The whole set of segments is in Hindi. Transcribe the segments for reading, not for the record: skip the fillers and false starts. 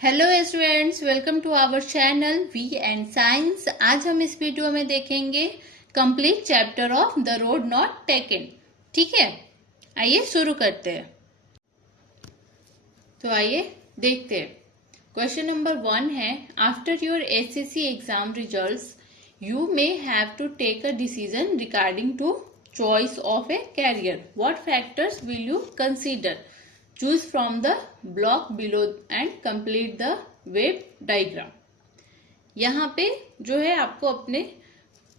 Hello students, welcome to our channel we and science. आज हम इस वीडियो में देखेंगे complete chapter of the road not taken. ठीक है, आइए शुरू करते हैं। तो आइए देखते हैं। क्वेश्चन नंबर 1 है, after your SSC exam results you may have to take a decision regarding to choice of a career. What factors will you consider? Choose from the block below and complete the wave diagram। यहाँ पे जो है आपको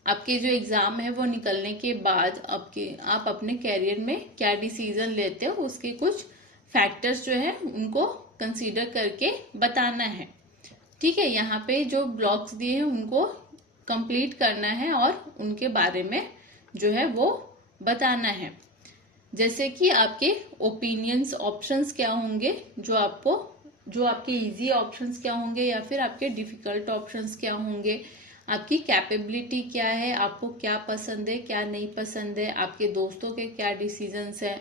आपके जो एग्जाम है वो निकलने के बाद आप अपने कैरियर में क्या डिसीजन लेते हो उसके कुछ फैक्टर्स जो है उनको कंसीडर करके बताना है। ठीक है, यहाँ पे जो ब्लॉक्स दिए हैं उनको कंप्लीट करना है और उनके बारे में जो है वो बताना है। जैसे कि आपके ओपिनियंस ऑप्शंस क्या होंगे, जो आपके इजी ऑप्शंस क्या होंगे या फिर आपके डिफिकल्ट ऑप्शंस क्या होंगे, आपकी कैपेबिलिटी क्या है, आपको क्या पसंद है क्या नहीं पसंद है, आपके दोस्तों के क्या डिसीजंस है,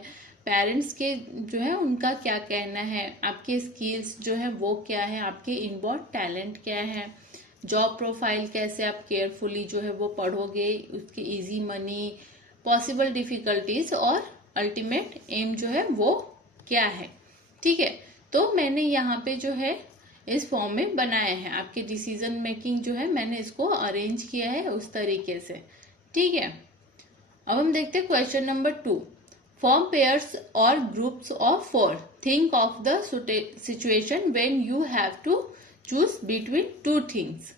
पेरेंट्स के जो है उनका क्या कहना है, आपके स्किल्स जो है वो क्या है, आपके इनबॉर्न टैलेंट क्या है, जॉब प्रोफाइल कैसे आप केयरफुली जो है वो पढ़ोगे, उसकी इजी मनी, पॉसिबल डिफिकल्टीज और अल्टीमेट एम जो है वो क्या है। ठीक है, तो मैंने यहाँ पे जो है इस फॉर्म में बनाया है। आपके डिसीजन मेकिंग जो है मैंने इसको अरेंज किया है उस तरीके से। ठीक है, अब हम देखते हैं question number 2। Form pairs or groups of 4। Think of the situation when you have to choose between two things.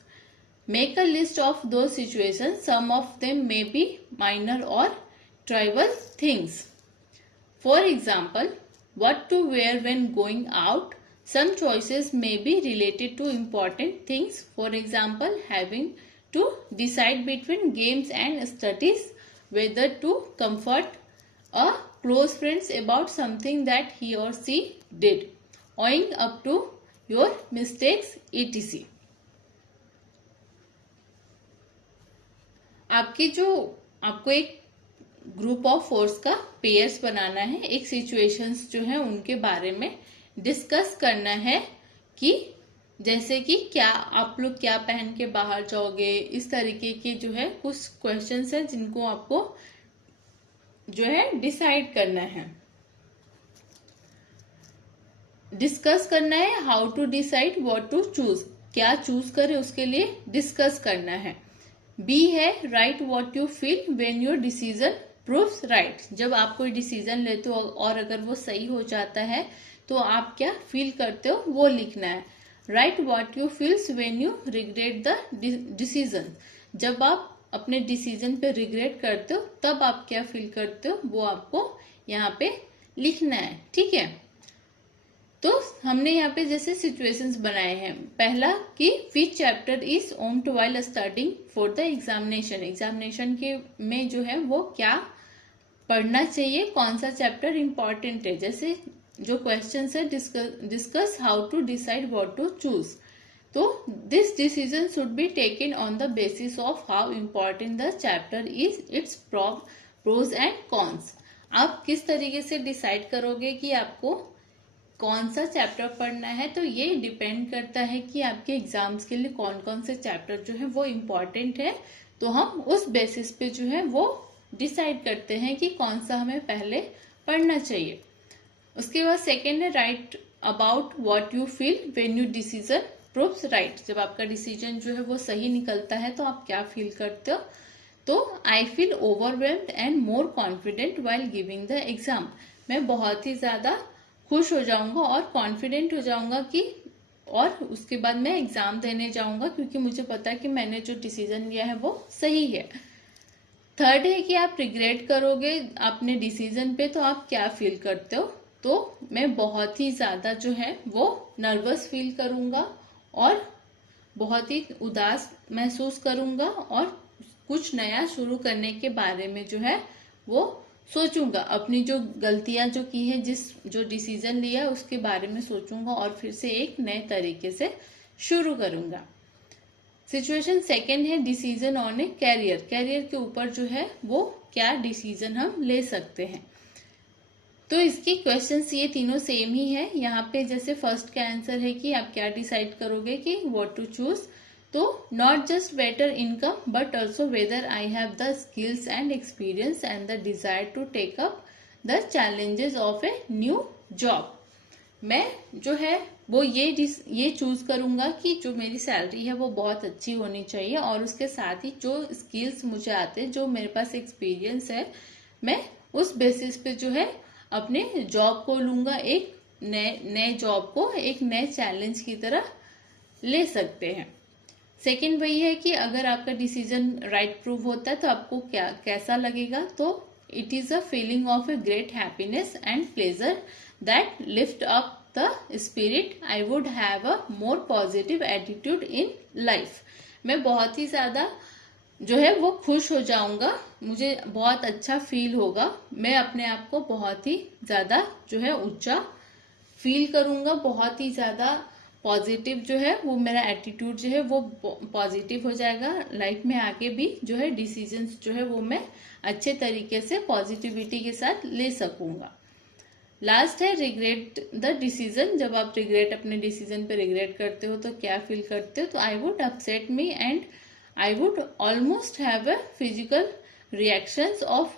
Make a list of those situations. Some of them may be minor or trivial things. For example, what to wear when going out. Some choices may be related to important things. For example, having to decide between games and studies, whether to comfort a close friend about something that he or she did, owing up to your mistakes, etc. आपको एक ग्रुप ऑफ फोर्स का पेयर्स बनाना है, एक सिचुएशंस जो है उनके बारे में डिस्कस करना है कि जैसे कि क्या आप लोग क्या पहन के बाहर जाओगे, इस तरीके के जो है कुछ क्वेश्चंस है जिनको आपको जो है डिसाइड करना है, डिस्कस करना है। How to decide what to choose, क्या चूज करे उसके लिए डिस्कस करना है। बी है, write what you feel when your decision proves right. जब आप कोई डिसीजन लेते हो और अगर वो सही हो जाता है तो आप क्या फील करते हो वो लिखना है। Write what you feels when you regret the decision. जब आप अपने डिसीजन पे रिग्रेट करते हो तब आप क्या फील करते हो वो आपको यहाँ पे लिखना है। ठीक है, तो हमने यहाँ पे जैसे सिचुएशंस बनाए हैं। पहला कि which chapter is omitted while studying for the examination. Examination के में जो है वो क्या पढ़ना चाहिए, कौन सा चैप्टर इंपॉर्टेंट है। जैसे जो क्वेश्चंस है, discuss how to decide what to choose. तो this decision should be taken on the basis of how important the chapter is, its pros and cons. आप किस तरीके से डिसाइड करोगे कि आपको कौन सा चैप्टर पढ़ना है, तो ये डिपेंड करता है कि आपके एग्जाम्स के लिए कौन कौन से चैप्टर जो है वो इम्पोर्टेंट है। तो हम उस बेसिस पे जो है वो डिसाइड करते हैं कि कौन सा हमें पहले पढ़ना चाहिए। उसके बाद सेकेंड है, right about what you feel when you decision proves right. जब आपका डिसीजन जो है वो सही निकलता है तो आप क्या फील करते हो। तो I feel overwhelmed and more confident while giving the exam. मैं बहुत ही ज्यादा खुश हो जाऊंगा और कॉन्फिडेंट हो जाऊंगा कि और उसके बाद मैं एग्जाम देने जाऊंगा क्योंकि मुझे पता है कि मैंने जो डिसीजन लिया है वो सही है। थर्ड है कि आप रिग्रेट करोगे अपने डिसीजन पे तो आप क्या फील करते हो। तो मैं बहुत ही ज्यादा जो है वो नर्वस फील करूंगा और बहुत ही उदास महसूस करूंगा और कुछ नया शुरू करने के बारे में जो है वो सोचूंगा। अपनी जो गलतियां जो की है, जो डिसीजन लिया उसके बारे में सोचूंगा और फिर से एक नए तरीके से शुरू करूंगा। सिचुएशन सेकेंड है, decision on a career. Career के ऊपर जो है वो क्या डिसीजन हम ले सकते हैं। तो इसके क्वेश्चंस ये तीनों सेम ही है। यहाँ पे जैसे फर्स्ट का आंसर है कि आप क्या डिसाइड करोगे कि व्हाट टू चूज, तो not just better income but also whether I have the skills and experience and the desire to take up the challenges of a new job. मैं जो है वो ये चूज करूंगा कि जो मेरी सैलरी है वो बहुत अच्छी होनी चाहिए और उसके साथ ही जो स्किल्स मुझे आते हैं, जो मेरे पास एक्सपीरियंस है, मैं उस बेसिस पे जो है अपने जॉब को लूंगा, एक नए जॉब को एक नए चैलेंज की तरह ले सकते हैं। सेकंड वही है कि अगर आपका डिसीजन राइट प्रूव होता है तो आपको कैसा लगेगा, तो it is a feeling of a great happiness and pleasure that lift up the spirit. I would have a more positive attitude in life. मैं बहुत ही ज्यादा जो है वो खुश हो जाऊंगा, मुझे बहुत अच्छा फील होगा, मैं अपने आप को बहुत ही ज्यादा जो है ऊंचा फील करूंगा, बहुत ही ज्यादा पॉजिटिव जो है वो मेरा एटीट्यूड जो है वो पॉजिटिव हो जाएगा। लाइफ में आगे भी जो है डिसीजंस जो है वो मैं अच्छे तरीके से पॉजिटिविटी के साथ ले सकूंगा। लास्ट है रिग्रेट द डिसीजन। जब आप रिग्रेट अपने डिसीजन पे रिग्रेट करते हो तो क्या फील करते हो, तो I would upset me and I would almost have a physical reactions of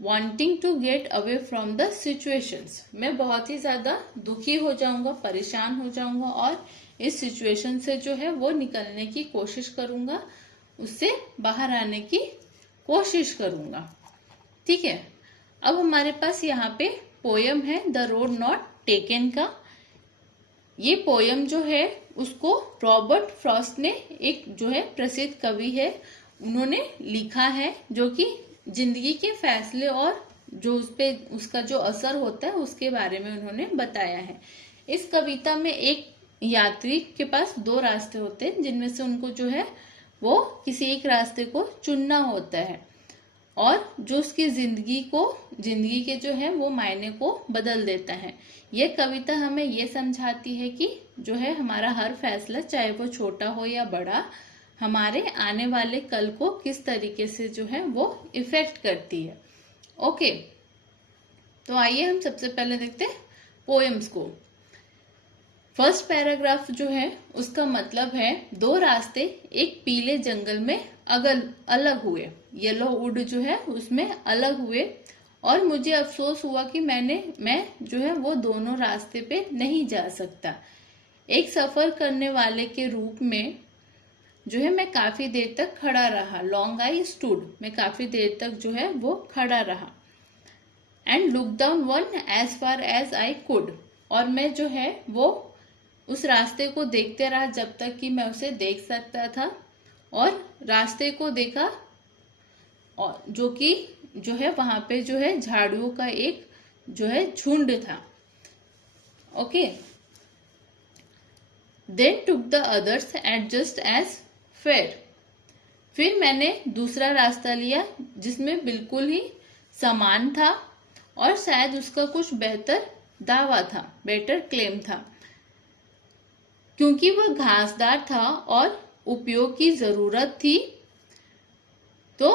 wanting to get away from the situations। मैं बहुत ही ज्यादा दुखी हो जाऊंगा, परेशान हो जाऊंगा और इस सिचुएशन से जो है वो निकलने की कोशिश करूंगा, उससे बाहर आने की कोशिश करूंगा। ठीक है, अब हमारे पास यहाँ पे पोयम है द रोड नॉट टेकन का। ये पोयम जो है उसको रॉबर्ट फ्रॉस्ट ने, एक जो है प्रसिद्ध कवि है, उन्होंने लिखा है, जो कि जिंदगी के फैसले और जो उस पे उसका जो असर होता है उसके बारे में उन्होंने बताया है। इस कविता में एक यात्री के पास दो रास्ते होते हैं, जिनमें से उनको जो है वो किसी एक रास्ते को चुनना होता है और जो उसकी जिंदगी के जो है वो मायने को बदल देता है। ये कविता हमें ये समझाती है कि जो है हमारा हर फैसला, चाहे वो छोटा हो या बड़ा, हमारे आने वाले कल को किस तरीके से जो है वो इफेक्ट करती है। ओके, तो आइए हम सबसे पहले देखते हैं पोएम्स को। फर्स्ट पैराग्राफ जो है उसका मतलब है, दो रास्ते एक पीले जंगल में अलग हुए, येलो वुड जो है उसमें अलग हुए, और मुझे अफसोस हुआ कि मैं जो है वो दोनों रास्ते पे नहीं जा सकता। एक सफर करने वाले के रूप में जो है मैं काफी देर तक खड़ा रहा। लॉन्ग आई स्टूड, मैं काफी देर तक जो है वो खड़ा रहा। And look down one as far as I could, और मैं जो है वो उस रास्ते को देखते रहा जब तक कि मैं उसे देख सकता था, और रास्ते को देखा और जो कि जो है वहां पे जो है झाड़ियों का एक जो है झुंड था। Okay, then took the others at just as fair, फिर मैंने दूसरा रास्ता लिया जिसमें बिल्कुल ही समान था और शायद उसका कुछ बेहतर दावा था, बेटर क्लेम था, क्योंकि वह घासदार था और उपयोग की जरूरत थी। तो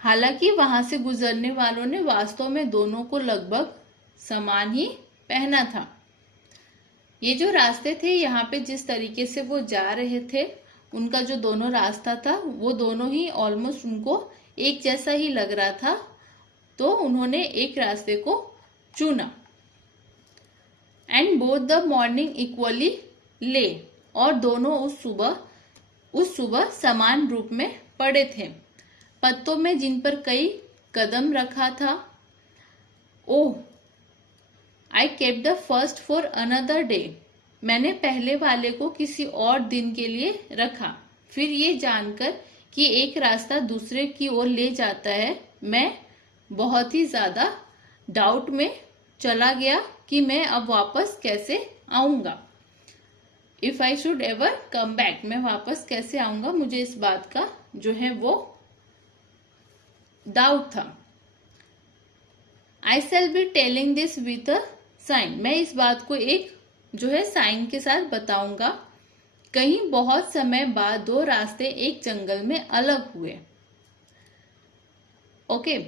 हालांकि वहां से गुजरने वालों ने वास्तव में दोनों को लगभग समान ही पहना था। ये जो रास्ते थे, यहाँ पे जिस तरीके से वो जा रहे थे, उनका जो दोनों रास्ता था वो दोनों ही ऑलमोस्ट उनको एक जैसा ही लग रहा था, तो उन्होंने एक रास्ते को चुना। And both the morning equally ले, और दोनों उस सुबह समान रूप में पड़े थे, पत्तों में जिन पर कई कदम रखा था। Oh, I kept the first for another day, मैंने पहले वाले को किसी और दिन के लिए रखा। फिर ये जानकर कि एक रास्ता दूसरे की ओर ले जाता है, मैं बहुत ही ज्यादा डाउट में चला गया कि मैं अब वापस कैसे आऊंगा। If I should ever come back, मैं वापस कैसे आऊंगा, मुझे इस बात का जो है वो डाउट था। I shall be telling this with a sign, मैं इस बात को एक जो है साइन के साथ बताऊंगा। कहीं बहुत समय बाद दो रास्ते एक जंगल में अलग हुए। ओके,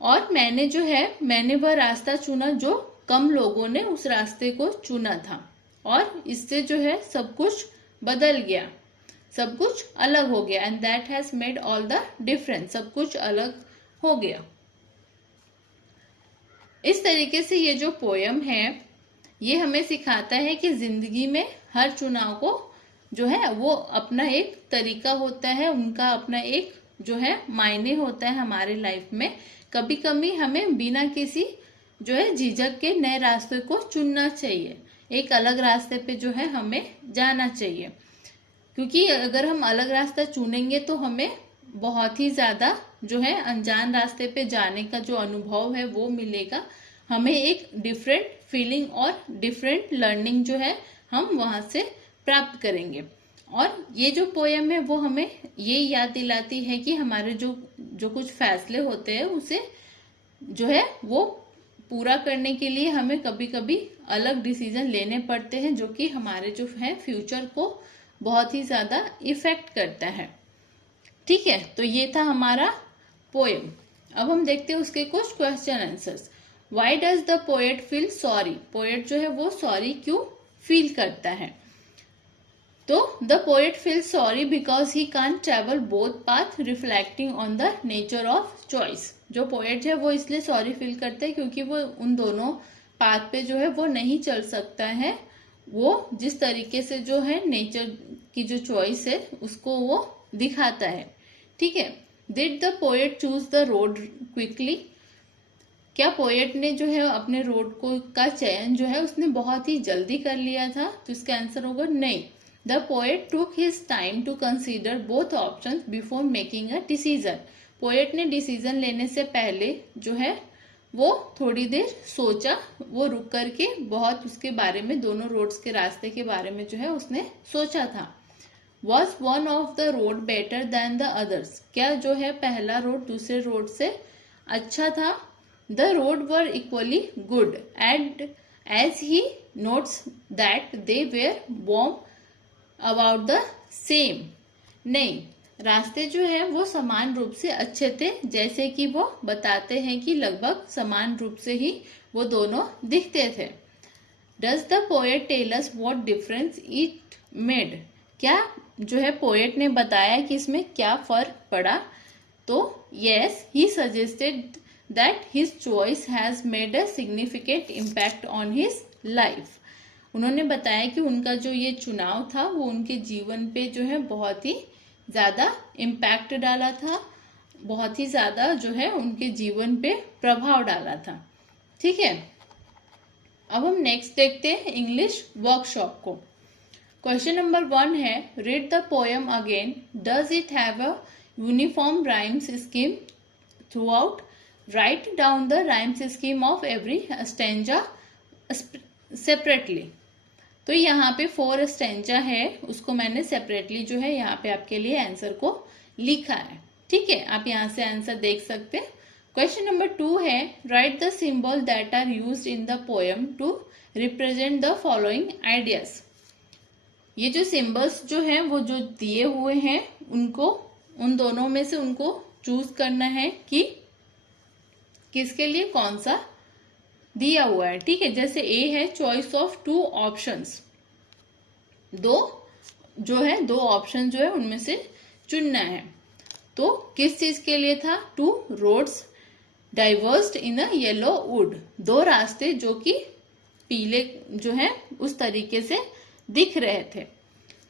और मैंने वह रास्ता चुना जो कम लोगों ने उस रास्ते को चुना था, और इससे सब कुछ बदल गया, सब कुछ अलग हो गया। And that has made all the difference, सब कुछ अलग हो गया। इस तरीके से ये जो पोयम है ये हमें सिखाता है कि जिंदगी में हर चुनाव को वो अपना एक तरीका होता है, उनका अपना एक मायने होता है हमारे लाइफ में। कभी कभी हमें बिना किसी झिझक के नए रास्ते को चुनना चाहिए, एक अलग रास्ते पे हमें जाना चाहिए, क्योंकि अगर हम अलग रास्ता चुनेंगे तो हमें बहुत ही ज्यादा अनजान रास्ते पे जाने का जो अनुभव है वो मिलेगा, हमें एक डिफरेंट फीलिंग और डिफरेंट लर्निंग हम वहां से प्राप्त करेंगे। और ये जो पोयम है वो हमें ये याद दिलाती है कि हमारे जो कुछ फैसले होते हैं उसे वो पूरा करने के लिए हमें कभी कभी अलग डिसीजन लेने पड़ते हैं, जो कि हमारे फ्यूचर को बहुत ही ज्यादा इफेक्ट करता है। ठीक है, तो ये था हमारा पोयम। अब हम देखते हैं उसके कुछ question answers. Why does the poet feel sorry, poet वो सॉरी क्यों फील करता है? तो the poet feel sorry because he can travel both path reflecting on the nature of choice. जो पोएट है वो इसलिए सॉरी फील करते हैं क्योंकि वो उन दोनों पाथ पे वो नहीं चल सकता है, वो जिस तरीके से नेचर की जो चॉइस है उसको वो दिखाता है। ठीक है, did the poet choose the road quickly, क्या पोएट ने अपने रोड को का चयन उसने बहुत ही जल्दी कर लिया था? तो इसका आंसर होगा नहीं। The poet took his time to consider both options before making a decision, poet ने डिसीजन लेने से पहले वो थोड़ी देर सोचा, वो रुक करके बहुत उसके बारे में, दोनों रोड्स के रास्ते के बारे में उसने सोचा था। Was one of the road better than the others, क्या पहला रोड दूसरे रोड से अच्छा था? The road were equally good and as he notes that they were worn about the same, नहीं, रास्ते वो समान रूप से अच्छे थे, जैसे कि वो बताते हैं कि लगभग समान रूप से ही वो दोनों दिखते थे। Does the poet tell us what difference it made, क्या पोएट ने बताया कि इसमें क्या फर्क पड़ा? तो yes, he suggested that his choice has made a significant impact on his life, उन्होंने बताया कि उनका जो ये चुनाव था वो उनके जीवन पे बहुत ही ज्यादा इम्पैक्ट डाला था, बहुत ही ज्यादा उनके जीवन पे प्रभाव डाला था। ठीक है, अब हम नेक्स्ट देखते हैं इंग्लिश वर्कशॉप को। क्वेश्चन नंबर 1 है, read the poem again, does it have a uniform rhymes scheme through out, write down the rhymes scheme of every stanza separately. तो यहाँ पे 4 स्टेंजा है, उसको मैंने सेपरेटली यहाँ पे आपके लिए आंसर को लिखा है। ठीक है, आप यहाँ से आंसर देख सकते हैं। क्वेश्चन नंबर 2 है, write the symbol that are used in the poem to represent the following ideas. ये जो सिंबल्स है वो जो दिए हुए हैं उनको, उन दोनों में से उनको चूज करना है कि किसके लिए कौन सा दिया हुआ है। ठीक है, जैसे ए है चॉइस ऑफ 2 ऑप्शंस, दो ऑप्शन उनमें से चुनना है। तो किस चीज के लिए था? 2 roads divorced in a yellow would, 2 रास्ते जो कि पीले उस तरीके से दिख रहे थे।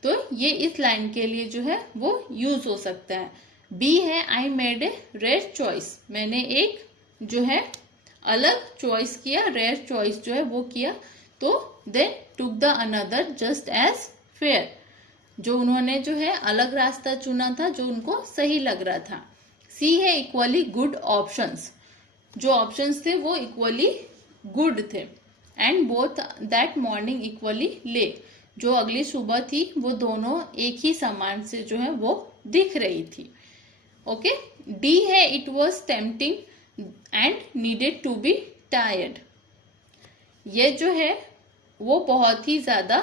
तो ये इस लाइन के लिए वो यूज हो सकता है। बी है, I made a rare choice, मैंने एक अलग चॉइस किया, रेयर चॉइस वो किया। तो they took the another just as fair, जो उन्होंने अलग रास्ता चुना था जो उनको सही लग रहा था। सी है, इक्वली गुड ऑप्शंस, जो ऑप्शंस थे वो इक्वली गुड थे। And both that morning equally ले, जो अगली सुबह थी वो दोनों एक ही समान से वो दिख रही थी। ओके, डी है, it was tempting and needed to be tired, ये वो बहुत ही ज्यादा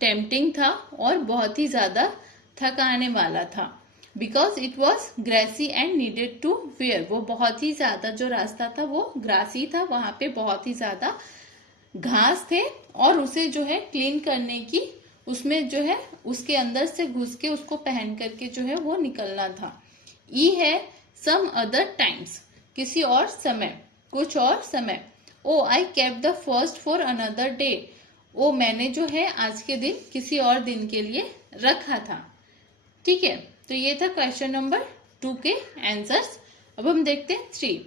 टेम्पटिंग था और बहुत ही ज्यादा थकाने वाला था। Because it was grassy and needed to wear, वो बहुत ही ज्यादा जो रास्ता था वो ग्रासी था, वहां पे बहुत ही ज्यादा घास थे और उसे जो है क्लीन करने की, उसमें जो है उसके अंदर से घुस के उसको पहन करके जो है वो निकलना था। ई है सम अदर टाइम्स, किसी और समय, कुछ और समय। Oh I kept the first for another day, oh मैंने जो है आज के दिन किसी और दिन के लिए रखा था। ठीक है, तो ये था क्वेश्चन नंबर 2 के आंसर्स। अब हम देखते हैं 3।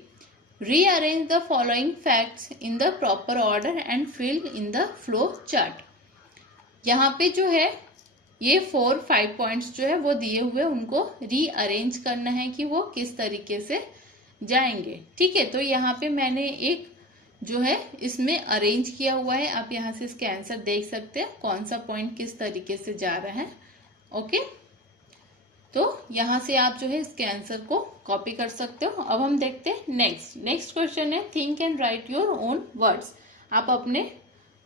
Rearrange the following facts in the proper order and fill in the flow chart. यहाँ पे जो है ये 4-5 पॉइंट्स जो है वो दिए हुए, उनको रीअरेंज करना है कि वो किस तरीके से जाएंगे। ठीक है, तो यहाँ पे मैंने एक जो है इसमें अरेंज किया हुआ है, आप यहाँ से इसके आंसर देख सकते हैं कौन सा पॉइंट किस तरीके से जा रहा है। ओके, तो यहाँ से आप जो है इसके आंसर को कॉपी कर सकते हो। अब हम देखते हैं नेक्स्ट क्वेश्चन है think and right your own words. आप अपने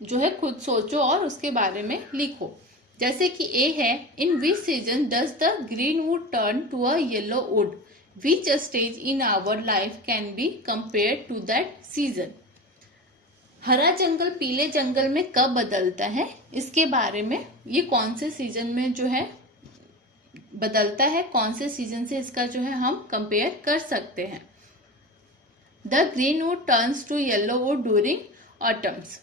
जो है खुद सोचो और उसके बारे में लिखो। जैसे कि ए है, in which season does the green wood turn to a yellow wood, which stage in our life can be compare to that season. हरा जंगल पीले जंगल में कब बदलता है, इसके बारे में, ये कौन से सीजन में जो है बदलता है, कौन से सीजन से इसका जो है हम कंपेयर कर सकते हैं। The green wood turns to yellow wood during autumns,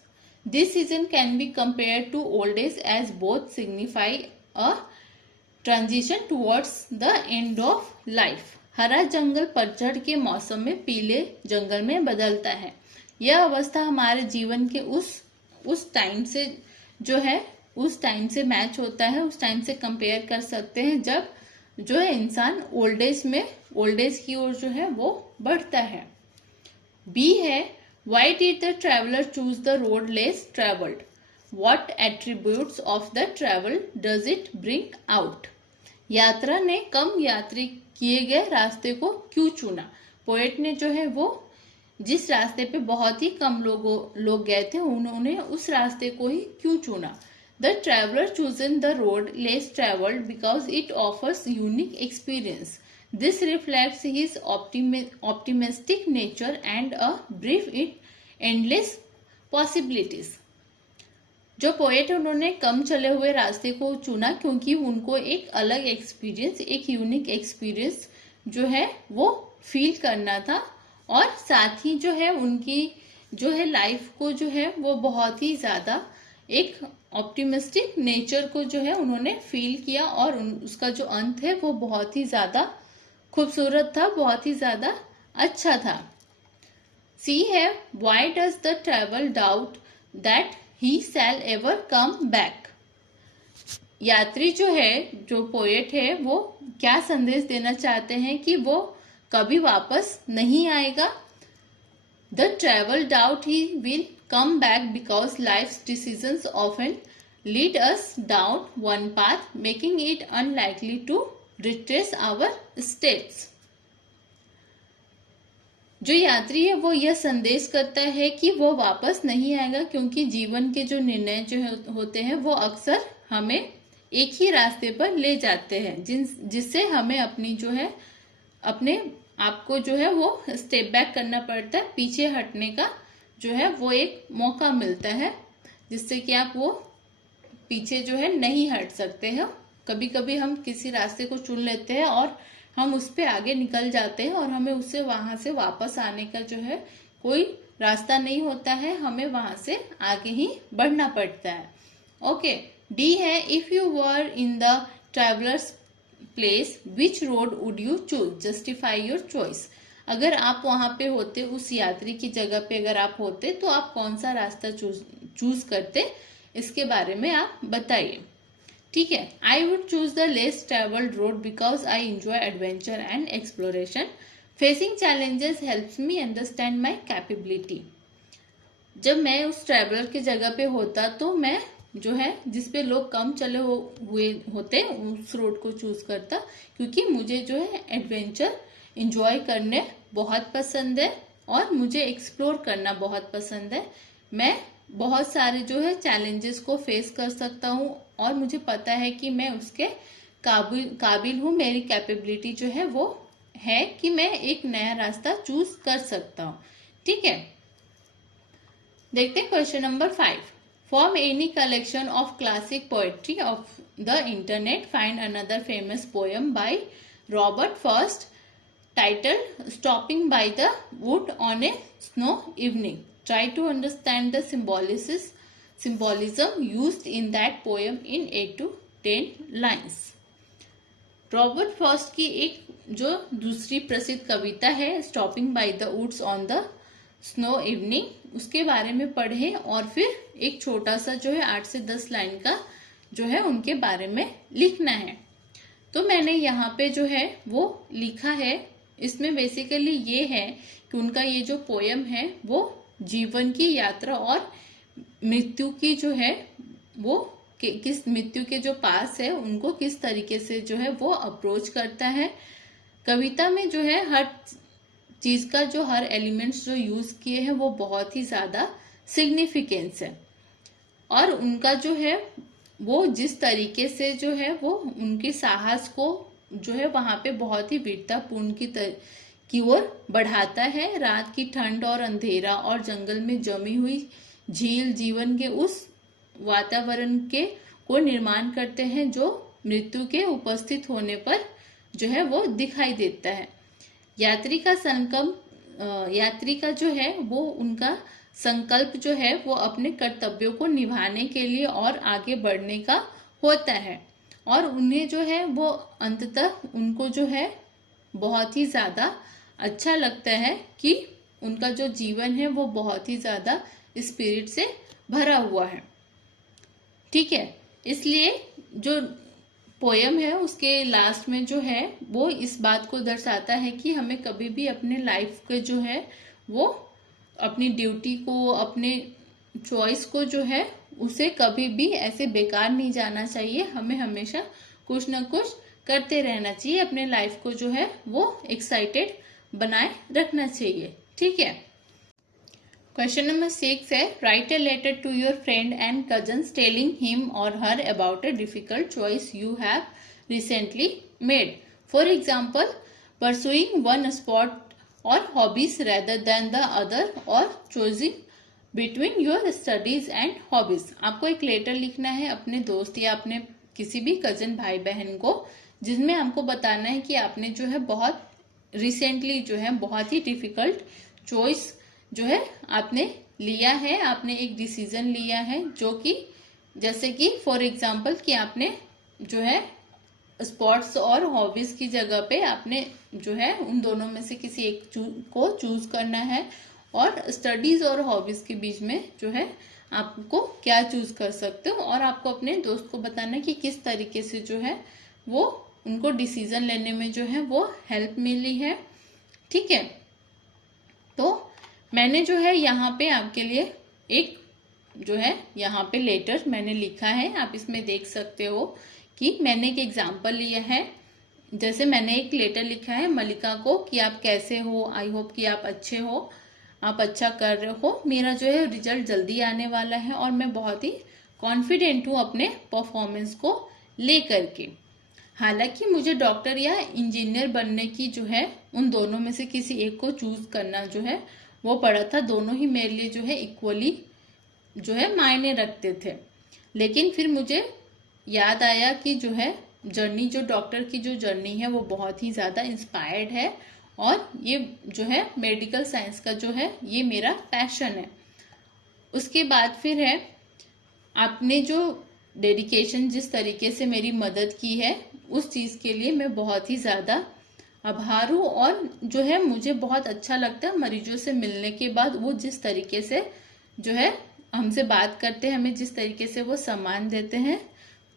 this season can be compare to old age as both signify a transition towards the end of life. हरा जंगल पतझड़ के मौसम में पीले जंगल में बदलता है। यह अवस्था हमारे जीवन के उस टाइम से जो है उस टाइम से मैच होता है, उस टाइम से कंपेयर कर सकते हैं जब जो है इंसान ओल्ड एज की ओर जो है वो बढ़ता है। बी है, why did the traveller choose the road less travelled, what attributes of the travel does it bring out. यात्रा ने कम यात्री किए गए रास्ते को क्यों चुना। पोएट ने जो है वो जिस रास्ते पे बहुत ही कम लोग गए थे, उन्होंने उस रास्ते को ही क्यों चुना। The traveller chosen the road less travelled because it offers unique experience, this reflects his optimistic nature and a brief it endless possibilities. जो पोएट उन्होंने कम चले हुए रास्ते को चुना क्योंकि उनको एक अलग एक्सपीरियंस, एक यूनिक एक्सपीरियंस जो है वो फील करना था, और साथ ही जो है उनकी जो है लाइफ को जो है वो बहुत ही ज्यादा एक ऑप्टिमिस्टिक नेचर को जो है उन्होंने फील किया, और उसका जो अंत है वो बहुत ही ज्यादा खूबसूरत था, बहुत ही ज्यादा अच्छा था। सी है, why does the travel doubt that he shall ever come back. यात्री जो है, जो पोएट है, वो क्या संदेश देना चाहते हैं कि वो कभी वापस नहीं आएगा। The travel doubt he will come back because life's decisions often lead us down one path making it unlikely to retrace our steps. जो यात्री है वो यह संदेश करता है कि वो वापस नहीं आएगा क्योंकि जीवन के जो निर्णय जो होते हैं वो अक्सर हमें एक ही रास्ते पर ले जाते हैं, जिससे हमें अपनी जो है अपने आपको जो है वो स्टेप बैक करना पड़ता है, पीछे हटने का जो है वो एक मौका मिलता है, जिससे कि आप वो पीछे जो है नहीं हट सकते हैं। कभी कभी हम किसी रास्ते को चुन लेते हैं और हम उस पे आगे निकल जाते हैं और हमें उससे वहां से वापस आने का जो है कोई रास्ता नहीं होता है, हमें वहां से आगे ही बढ़ना पड़ता है। ओके, डी है, if you were in the travellers place which road would you choose, justify your choice. अगर आप वहां पे होते, उस यात्री की जगह पे अगर आप होते तो आप कौन सा रास्ता चूज करते, इसके बारे में आप बताइए। ठीक है, I would choose the less travelled road because I enjoy adventure and exploration, facing challenges helps me understand my capability. जब मैं उस ट्रेवलर की जगह पे होता तो मैं जो है जिसपे लोग कम चले हुए होते उस रोड को चूज करता, क्योंकि मुझे जो है एडवेंचर एंजॉय करने बहुत पसंद है और मुझे एक्सप्लोर करना बहुत पसंद है। मैं बहुत सारे जो है चैलेंजेस को फेस कर सकता हूँ और मुझे पता है कि मैं उसके काबिल हूँ, मेरी कैपेबिलिटी जो है वो है कि मैं एक नया रास्ता चूज कर सकता हूँ। ठीक है, देखते हैं question number 5। Form any collection of classic poetry of the internet, find another famous poem by Robert first titled Stopping by the Wood on a Snow Evening. Try to understand the symbolism used in that poem in 8 to 10 lines. Robert Frost की एक जो दूसरी प्रसिद्ध कविता है stopping by the woods on the snow evening, उसके बारे में पढ़े और फिर एक छोटा सा जो है 8 से 10 लाइन का जो है उनके बारे में लिखना है। तो मैंने यहाँ पे जो है वो लिखा है। इसमें बेसिकली ये है कि उनका ये जो पोयम है वो जीवन की यात्रा और मृत्यु की जो है वो किस मृत्यु के जो पास है उनको किस तरीके से जो है वो अप्रोच करता है। कविता में जो है हर चीज का जो हर एलिमेंट्स जो यूज किए हैं वो बहुत ही ज्यादा सिग्निफिकेंस है, और उनका जो है वो जिस तरीके से जो है वो उनके साहस को जो है वहां पे बहुत ही वीरतापूर्ण की ओर बढ़ाता है। रात की ठंड और अंधेरा और जंगल में जमी हुई झील जीवन के उस वातावरण को निर्माण करते हैं जो मृत्यु के उपस्थित होने पर जो है वो दिखाई देता है। यात्री का जो है वो उनका संकल्प जो है वो अपने कर्तव्यों को निभाने के लिए और आगे बढ़ने का होता है, और उन्हें जो है वो अंततः उनको जो है बहुत ही ज्यादा अच्छा लगता है कि उनका जो जीवन है वो बहुत ही ज्यादा स्पिरिट से भरा हुआ है। ठीक है, इसलिए जो पोयम है उसके लास्ट में जो है वो इस बात को दर्शाता है कि हमें कभी भी अपने लाइफ के जो है वो अपनी ड्यूटी को, अपने चॉइस को जो है उसे कभी भी ऐसे बेकार नहीं जाना चाहिए। हमें हमेशा कुछ ना कुछ करते रहना चाहिए, अपने लाइफ को जो है वो एक्साइटेड बनाए रखना चाहिए। ठीक है, क्वेश्चन नंबर 6 है write a letter to your friend and cousins telling him or her about a difficult choice you have recently made. For example, pursuing one sport or hobbies rather than the other, or choosing between your studies and hobbies. आपको एक लेटर लिखना है अपने दोस्त या अपने किसी भी कजन भाई बहन को, जिसमें आपको बताना है कि आपने जो है बहुत रिसेंटली जो है बहुत ही डिफिकल्ट चॉइस जो है आपने लिया है, आपने एक डिसीजन लिया है जो कि जैसे कि फॉर एग्जाम्पल कि आपने जो है स्पोर्ट्स और हॉबीज की जगह पे आपने जो है उन दोनों में से किसी एक को चूज करना है, और स्टडीज और हॉबीज के बीच में जो है आपको क्या चूज कर सकते हो, और आपको अपने दोस्त को बताना कि किस तरीके से जो है वो उनको डिसीजन लेने में जो है वो हेल्प मिली है। ठीक है, तो मैंने जो है यहाँ पे आपके लिए एक जो है यहाँ पे लेटर मैंने लिखा है, आप इसमें देख सकते हो कि मैंने एक एग्जाम्पल लिया है। जैसे मैंने एक लेटर लिखा है मलिका को कि आप कैसे हो, आई होप कि आप अच्छे हो, आप अच्छा कर रहे हो, मेरा जो है रिजल्ट जल्दी आने वाला है और मैं बहुत ही कॉन्फिडेंट हूँ अपने परफॉर्मेंस को लेकर के। हालांकि मुझे डॉक्टर या इंजीनियर बनने की जो है उन दोनों में से किसी एक को चूज करना जो है वो पड़ा था, दोनों ही मेरे लिए जो है इक्वली जो है मायने रखते थे। लेकिन फिर मुझे याद आया कि जो है जर्नी, जो डॉक्टर की जो जर्नी है वो बहुत ही ज्यादा इंस्पायर्ड है, और ये जो है मेडिकल साइंस का जो है ये मेरा पैशन है। उसके बाद फिर है आपने जो डेडिकेशन जिस तरीके से मेरी मदद की है उस चीज के लिए मैं बहुत ही ज्यादा आभार हूँ, और जो है मुझे बहुत अच्छा लगता है मरीजों से मिलने के बाद वो जिस तरीके से जो है हमसे बात करते हैं, हमें जिस तरीके से वो सम्मान देते हैं,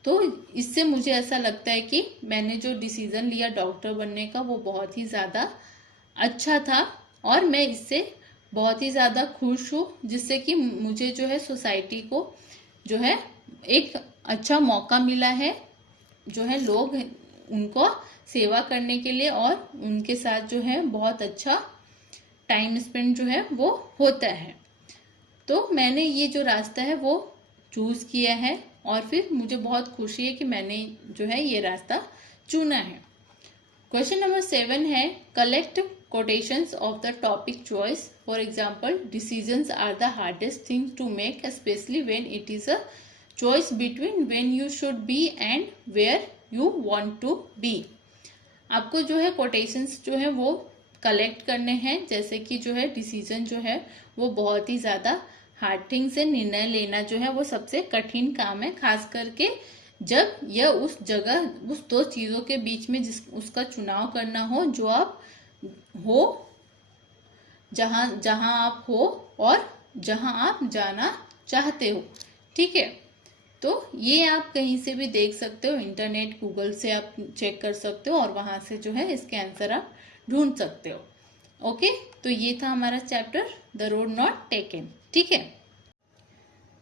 तो इससे मुझे ऐसा लगता है कि मैंने जो डिसीजन लिया डॉक्टर बनने का वो बहुत ही ज्यादा अच्छा था, और मैं इससे बहुत ही ज्यादा खुश हूँ, जिससे कि मुझे जो है सोसाइटी को जो है एक अच्छा मौका मिला है, जो है लोग उनको सेवा करने के लिए और उनके साथ जो है बहुत अच्छा टाइम स्पेंड जो है वो होता है। तो मैंने ये जो रास्ता है वो चूज किया है, और फिर मुझे बहुत खुशी है कि मैंने जो है ये रास्ता चुना है। क्वेश्चन नंबर 7 है collect quotations of the topic choice. For example, decisions are the hardest thing to make, especially when it is a choice between when you should be and where you want to be. आपको जो है quotations जो है वो कलेक्ट करने हैं, जैसे कि जो है डिसीजन जो है वो बहुत ही ज्यादा हार्ड थिंग से निर्णय लेना जो है वो सबसे कठिन काम है, खास करके जब यह उस जगह उस दो चीजों के बीच में जिस उसका चुनाव करना हो जो आप हो, जहां आप हो और जहां आप जाना चाहते हो। ठीक है, तो ये आप कहीं से भी देख सकते हो, इंटरनेट गूगल से आप चेक कर सकते हो और वहां से जो है इसके आंसर आप ढूंढ सकते हो। ओके, तो ये था हमारा chapter the road not taken. ठीक है,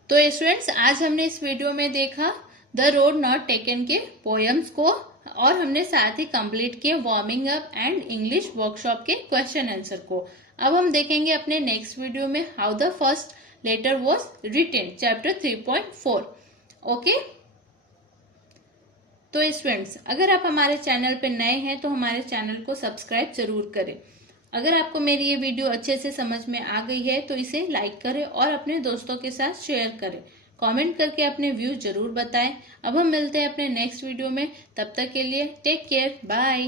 तो स्टूडेंट्स आज हमने इस वीडियो में देखा द रोड नॉट टेकन के पोएम्स को और हमने साथ ही कंप्लीट किए warming up and English workshop के क्वेश्चन आंसर को। अब हम देखेंगे अपने नेक्स्ट वीडियो में how the first letter was written, chapter 3.4। Okay, तो स्टूडेंट्स अगर आप हमारे चैनल पे नए हैं तो हमारे चैनल को सब्सक्राइब जरूर करें। अगर आपको मेरी ये वीडियो अच्छे से समझ में आ गई है तो इसे लाइक करें और अपने दोस्तों के साथ शेयर करें। कमेंट करके अपने व्यूज जरूर बताएं। अब हम मिलते हैं अपने नेक्स्ट वीडियो में, तब तक के लिए टेक केयर, बाय।